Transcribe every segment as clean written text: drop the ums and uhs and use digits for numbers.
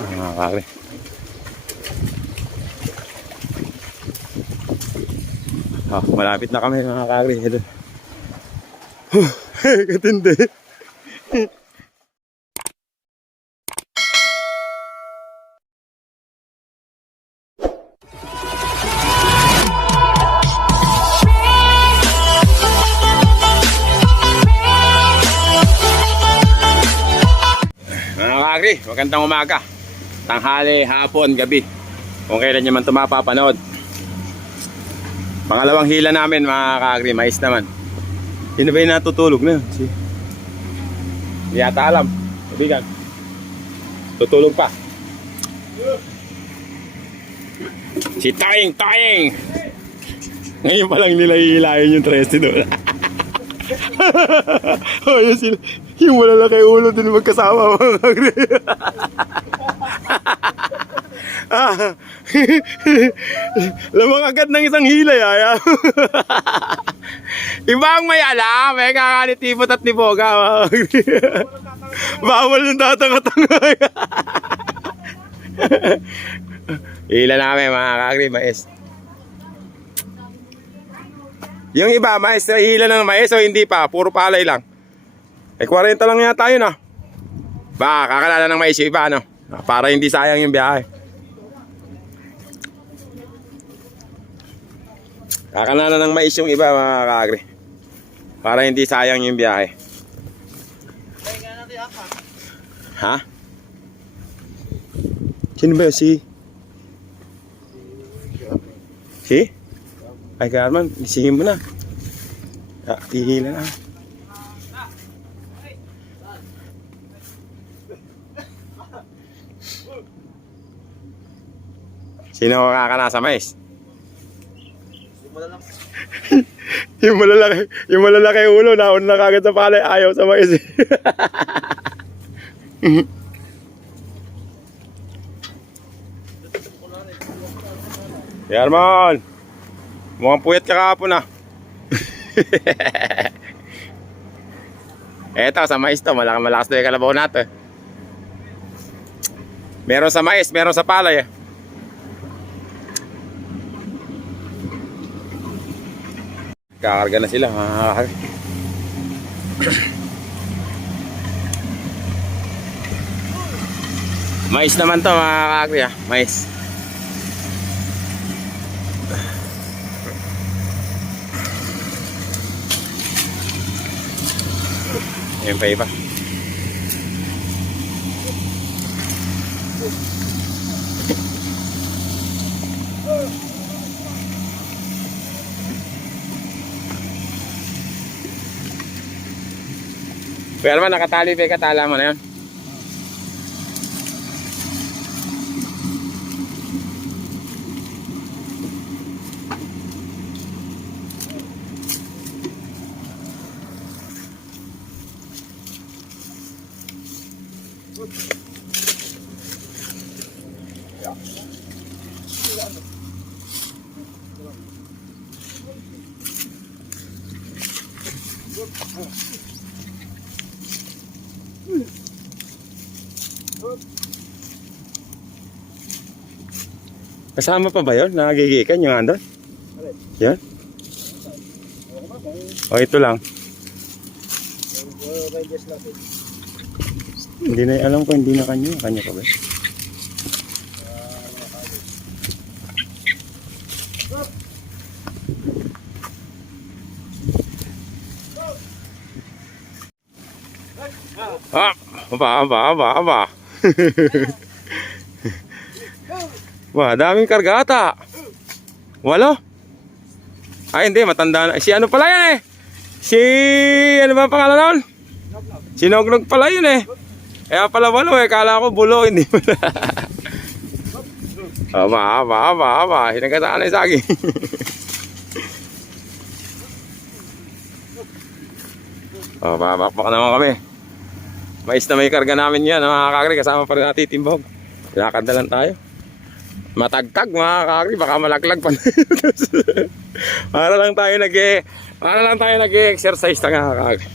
Mga kakri. Malapit na kami mga kakri. Ito. Katindi. Mga kakri, magandang umaga, tanghali, hapon, gabi, kung kailan nyo man ito mapapanood. Pangalawang hila namin mga kakri, mais naman. Sino ba yung natutulog na? Hindi yata alam. Kabigan, tutulog pa. Si Toying, Toying! Ngayon pa lang nila hihilayin yung 13 doon. Oh, yun sila. Yung malalaki ulo din magkasama mga kakri. Lamang agad ng isang hilay ay. Ibang may alam, may kakanitipot at niboga. Bawal ng tatanga-tanga. Hila namin mga kakri, mais. Yung iba, mais, hila ng mais o hindi pa, puro palay lang. 40 lang yata yun ah. Ba, kakalala ng mais yung iba ano. Para hindi sayang yung biyahe. Kakalala ng mais yung iba mga kakri. Para hindi sayang yung biyahe. Ha? Sino ba yun? Si? Ay Carman, isingin mo na. Ihila na. Sino kakana sa mais? Yung malalaki ulo, naon na kagad sa palay, ayaw sa mais. Yarman, mukhang puyat ka kahapon ah. Eto sa mais to, malakas na yung kalabaw natin. Meron sa mais, meron sa palay eh. Kakarga na sila mga. Mais naman to mga kakri ah, mais. Ayan pa iba. Pero naman nakatali pa yung katala mo na yun. Kasama pa ba yun? Nagigikan yung andon? Yan? O ito lang. Hindi na alam ko, hindi na kanya. Kanya pa ba? Aba. Wah, daming karga ata. Walo? Ay, hindi, matanda na. Si ano pala yan eh? Si, ano ba pangalan nun? Si Nognog pala yun eh. Kaya pala walo eh. Kala ko bulo, hindi pala. Aba. Hinagataan na yung saging. Bakbak naman kami. Mais na may karga namin yan mga kakri. Kasama pa rin natin timbog. Lakad na lang tayo. Matagtag mga kakri, baka malaglag pa. para lang tayo nag-exercise na mga kakri.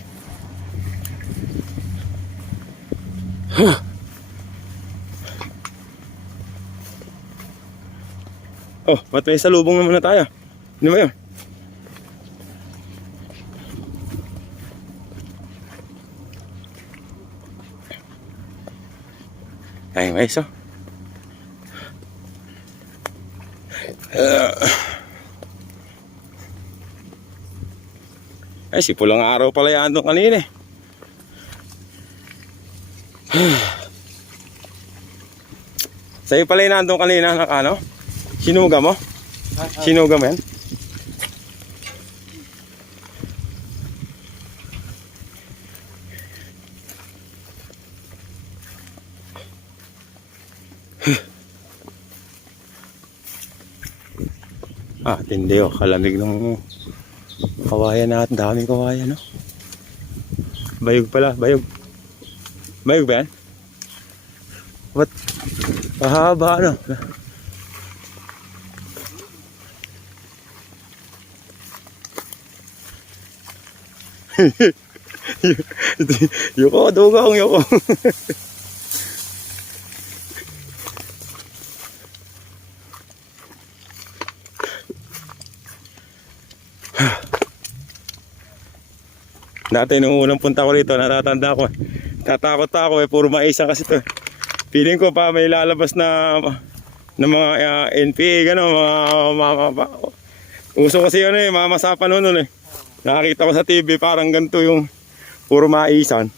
Oh, ba't may salubong naman na tayo? Ano ba yun? Ay, may iso. Ay, si pulang araw pala yan doon kanina eh. Sa'yo pala yung nandun kanina, ano? Sinuga mo? Sinuga mo yan? Ah, tindi oh. Kalamig ng kawayan natin. Daming kawayan, no? Bayog pala, bayog. Bayog ba yan? What? Pahaba, ano? Yoko, dugong, yoko. Dati nung unang punta ko rito, natatanda ko. Tatakot ako eh, puro maisa kasi to. Feeling ko pa may lalabas na mga NPA, gano'n, uso kasi yun eh, mga masapan nun eh. Nakakita ko sa TV, parang ganito yung puro maisan.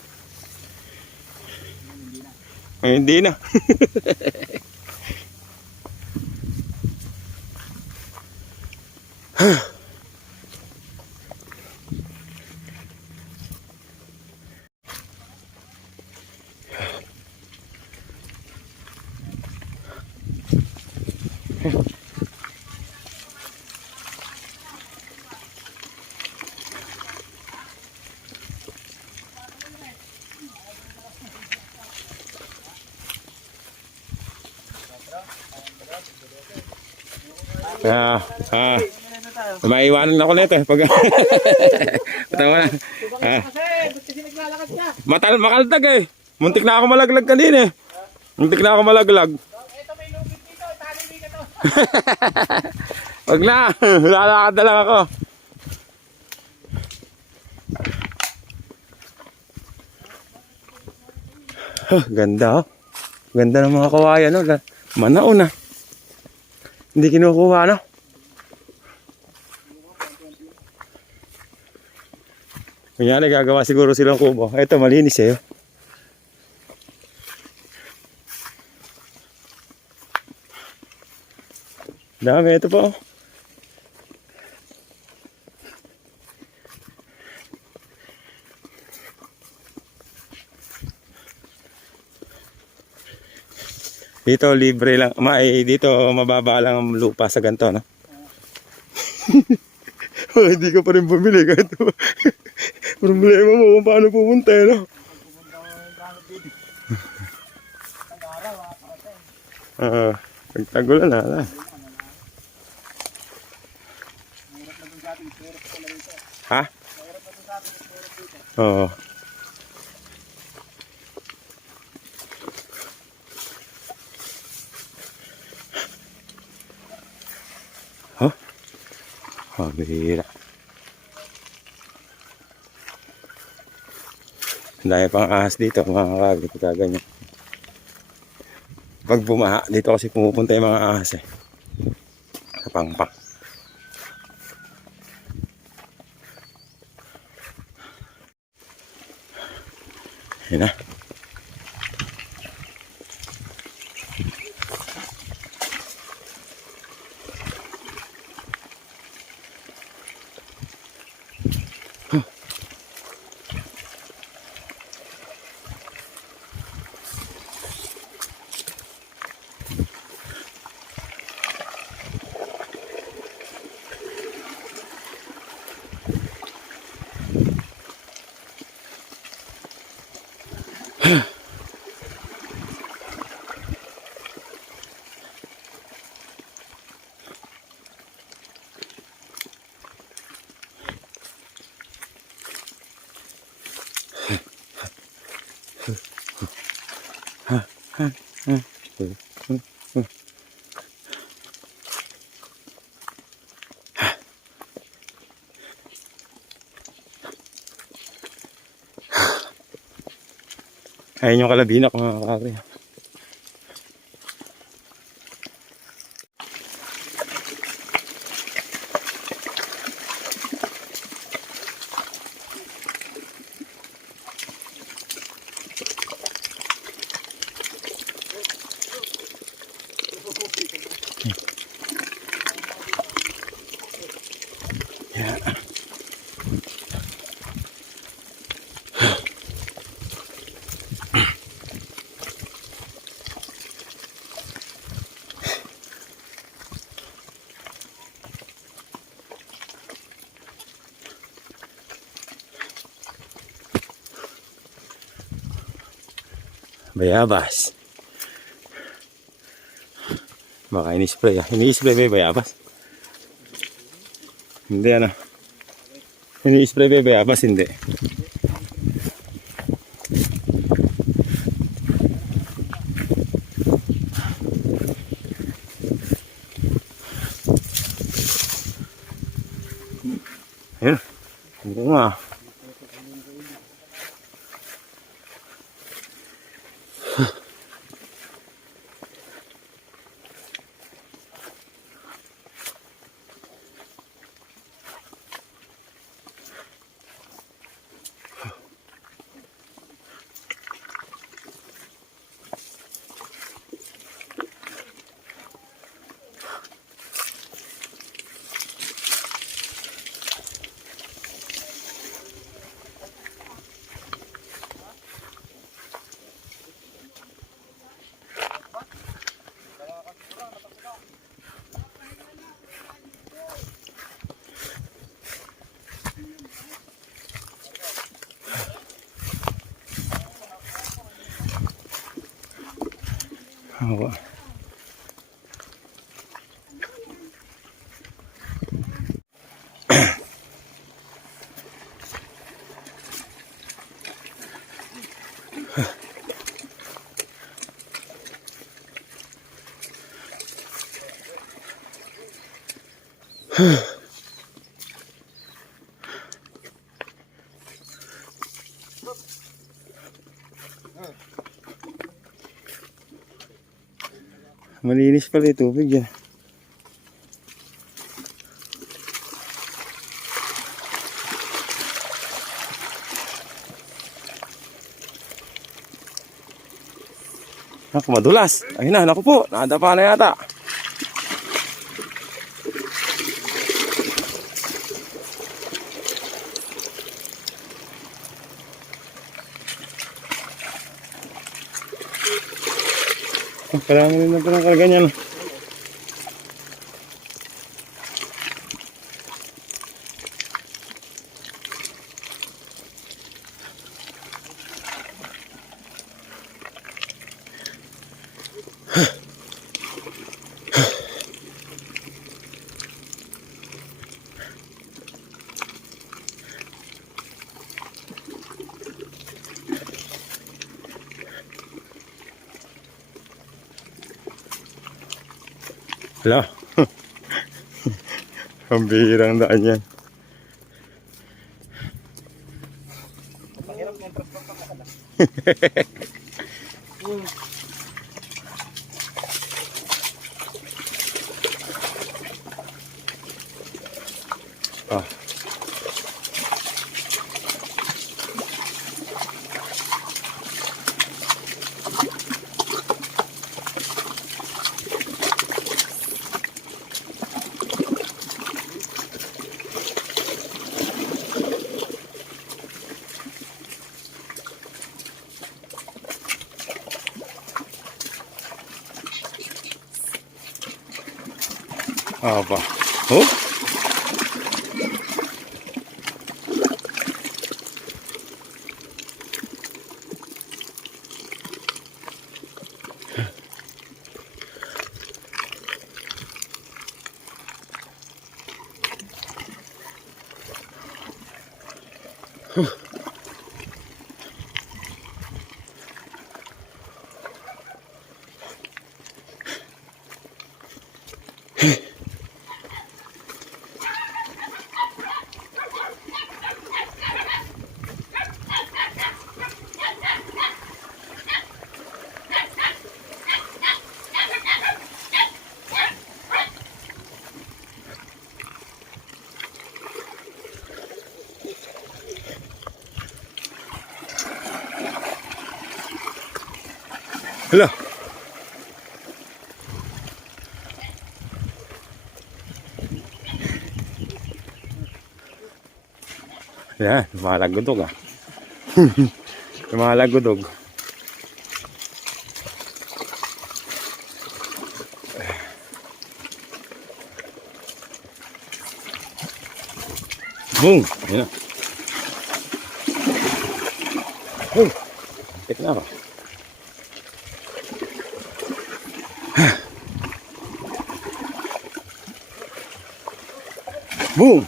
Ay, hindi na. Maiwanan ako nito eh. Pag Patawa na. Makaltag eh. Muntik na ako malaglag kanina eh. Muntik na ako malaglag. Ito may lubid dito, tali ka to. Wag na. Lalakad na lang ako. Ganda oh. Ganda ng mga kawayan no. Manao na. Hindi kinukuha no. Kunyari gagawa siguro silang kubo. Ito malinis eh. Dami ito po. Dito libre lang, dito mababa lang ang lupa sa ganito, no? Hindi ka pa rin bumili kahit problema mo kung paano pupunta, no? Pagtagulan na. Ha? Oo. Huh? Oh, bihira. Dahil pang ahas dito, mga kagri, pagkaganyan. Pag bumaha, dito kasi pumupunta yung mga ahas eh. Sa pangpang. Yun na. Ayun yung kalabinak mga kakri. Yeah. Bayabas. Baka ini-spray ah. Ini-spray ba yung bayabas? Hindi ano. Ini-spray ba yung bayabas? Hindi. Ayun. Hindi nga. Oo. Malinis pala yung tubig yan. Naku, madulas. Ayun na, naku po. Nadapa na yata. Kailangan mo rin na palang karga niyan. Hala. Ang bihirang daan yan. Mahirap yung transport pa pala. Ah. Apa? Oh? Hala. Yan, lumalagudog ah. Lumalagudog. Boom! Yan na. Boom! Ito na ako. Boom!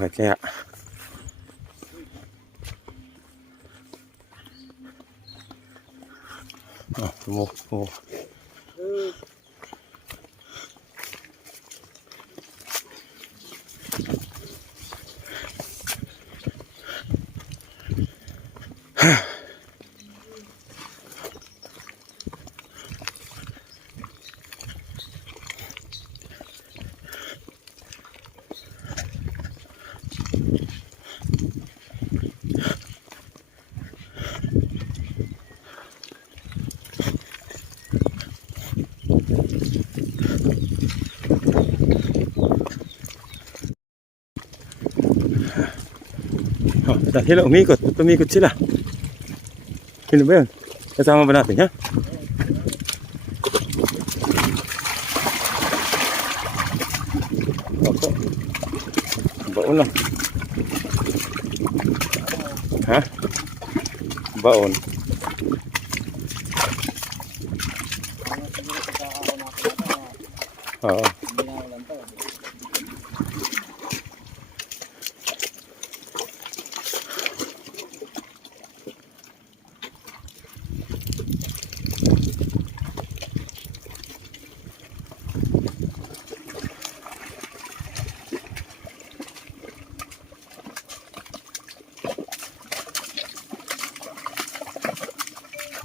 Bakit kaya? Oh, tumuko. Oh, dahil umikot. Ba't umikot sila? Sino ba yun? Kasama ba natin, ha? Opo. Baon lang. Ha? Baon. Oo.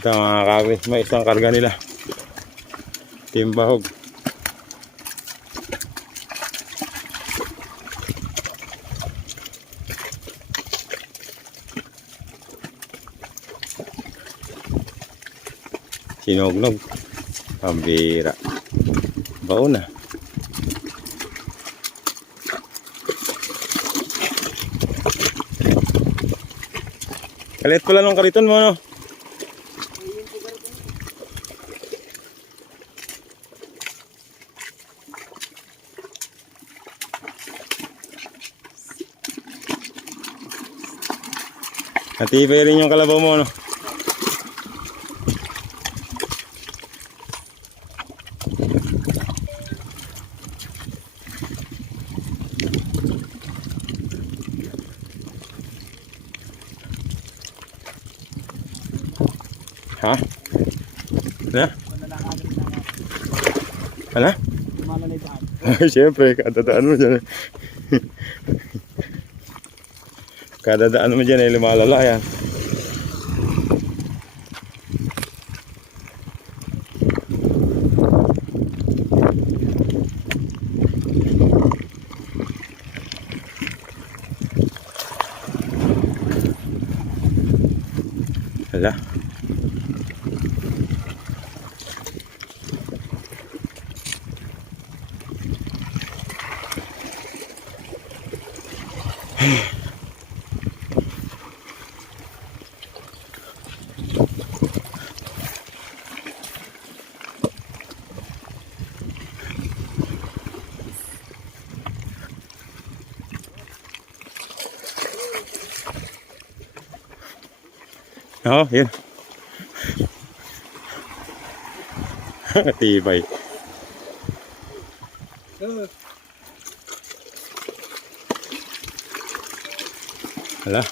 Ito mga kagri, may isang karga nila. Timbahog. Sinognog. Pambira. Baon na. Kalit pala nung kariton mo, no? Natibay rin yung kalabaw mo, no? Ha? Ano? Ano? Siyempre, kadadaan mo dyan. Kadadaan mo dyan ay lumalala yan. Hala. Oh, yun. Tibay. Hala.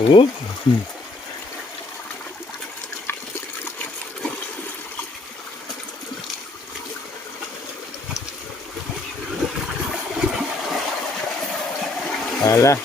Oh. Hala.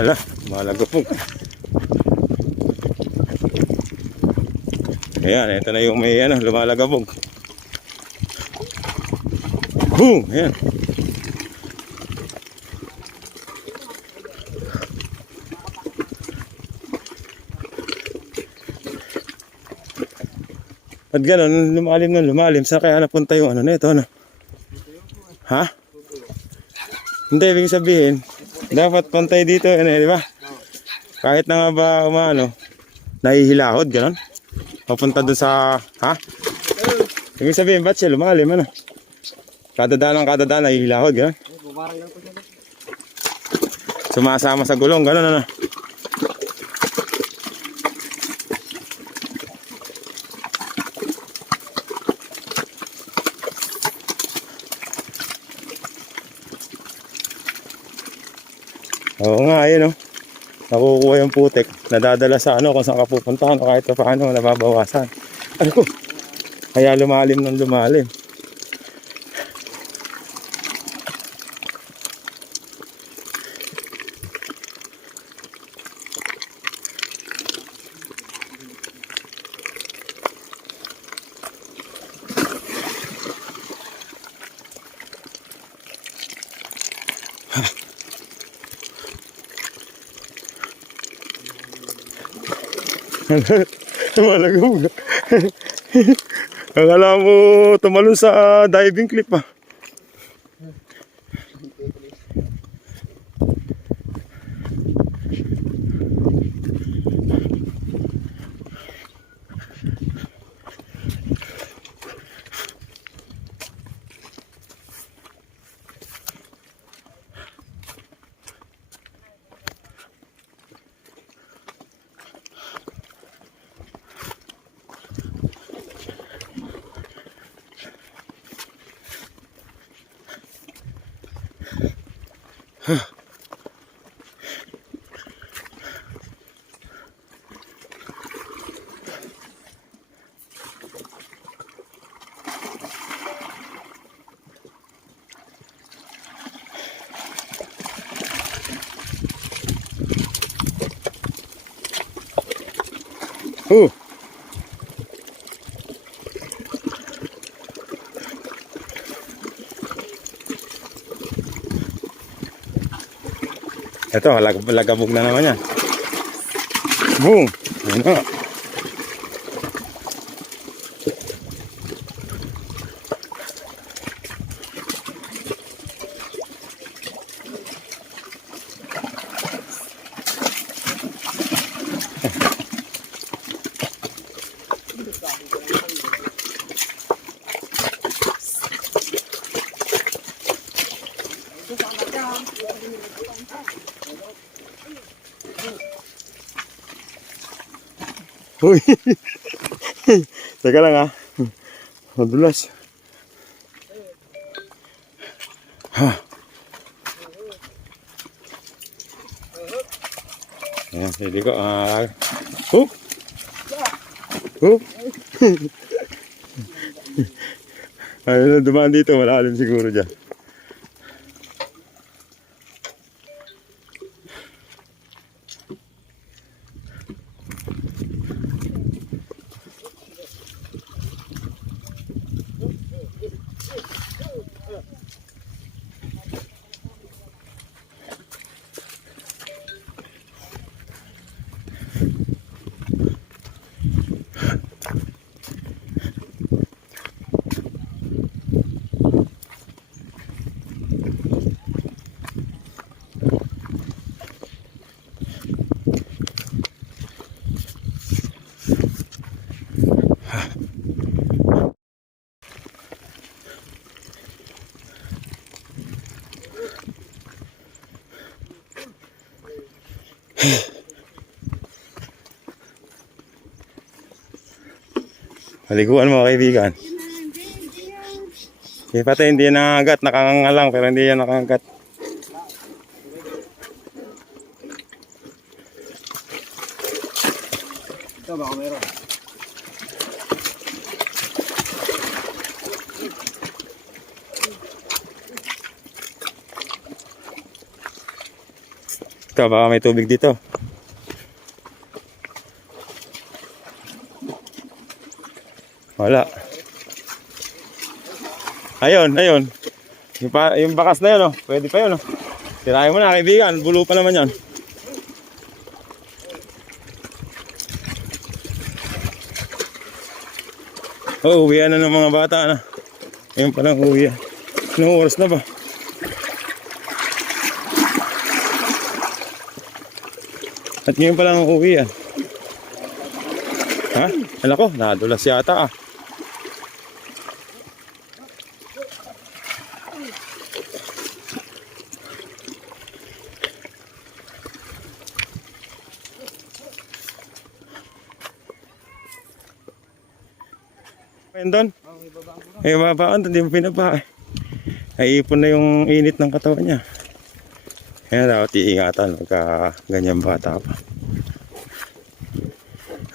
Hala, malagapog. Ayan, ito na yung may ano, lumalagabog. Boom! Ayan. At gano'n, lumalim ng lumalim. Saan kaya napunta yung ano nito, ano? Ha? Hindi, ibig sabihin, dapat pantay dito, ano, di ba? Kahit na nga ba, umano, nahihilahod, gano'n? Papunta dun sa, ha? Ibig sabihin, ba't siya lumalim, ano? Kadadaan, nahihilahod, gano'n? Sumasama sa gulong, gano'n, ano? Oo nga, ayun, oh. Nakukuha yung putik, nadadala sa ano, kung saan ka pupuntahan o kahit pa paano, nababawasan. Ano ko? Kaya lumalim ng lumalim. Malagog. Akala mo tumalon sa diving cliff ah. Ito, lagabog na naman yan. Boom! Ayun na. Uy! Teka lang ha. Madulas. Ha. Ayan, pwede ko. Hoop! Hoop! Ayun, dumaan dito. Malalim siguro dyan. Maliguan mo kaibigan. Hindi pati hindi yan nangangagat, nakangangalang pero hindi yan nakangagat. Ito baka meron. Ito, baka may tubig dito. Wala. Ayun, ayun. Yung bakas na yun, oh. Pwede pa yun, oh. Tirahin mo na, kaibigan. Bulo pa naman yan. Oh, uwian na ng mga bata na. Ayun palang uwian. Anong oras na ba? At ngayon pa lang ang uwian. Ha? Alam ko, nadulas yata ah. Ayun doon. Ay, babaan, hindi mo pinaba eh. Naiipon na yung init ng katawan niya. Kaya dapat iingatan pagka ganyan bata pa.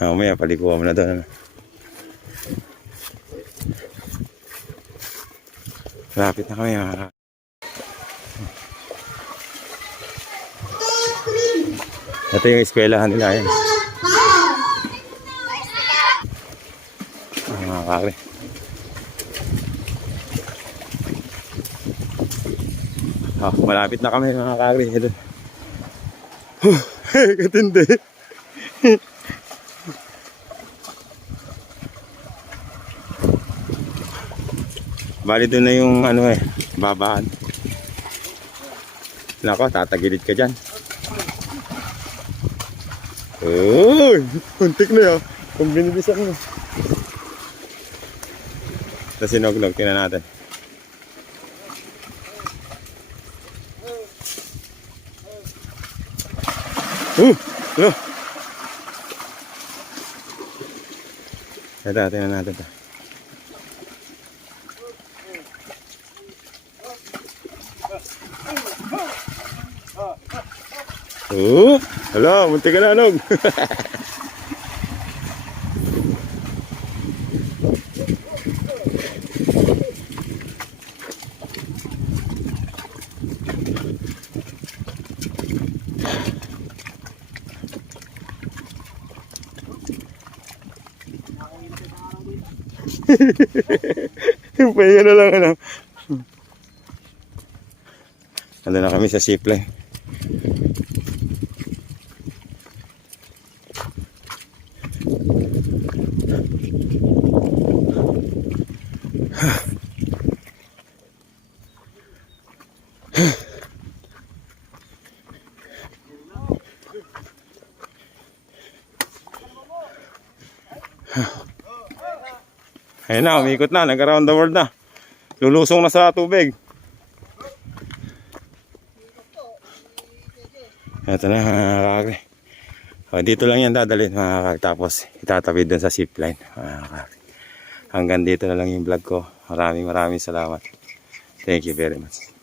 Mamaya palikuha mo na doon. Lapit na kami mga. Ito yung eskwelahan nila yan. Mga kakri. Malapit na kami mga kakri. Ito. Katindi. Bali doon na yung ano eh, babaan. Nako, tatagilid ka dyan. Uy, kuntik na yun. Kung binibisan mo. Tapos sinognog, tingnan natin. Hello. Ito, tingnan natin ito. Hala, munti ka na, Nog. Pahinga na lang, ano. Nandun na kami sa zipline. Ayun na, umikot na, nag-around the world na. Lulusong na sa tubig. Ito na mga kakri. Dito lang yan dadalhin mga kakri. Tapos itatawid dun sa zipline mga kakri. Hanggang dito na lang yung vlog ko. Maraming salamat. Thank you very much.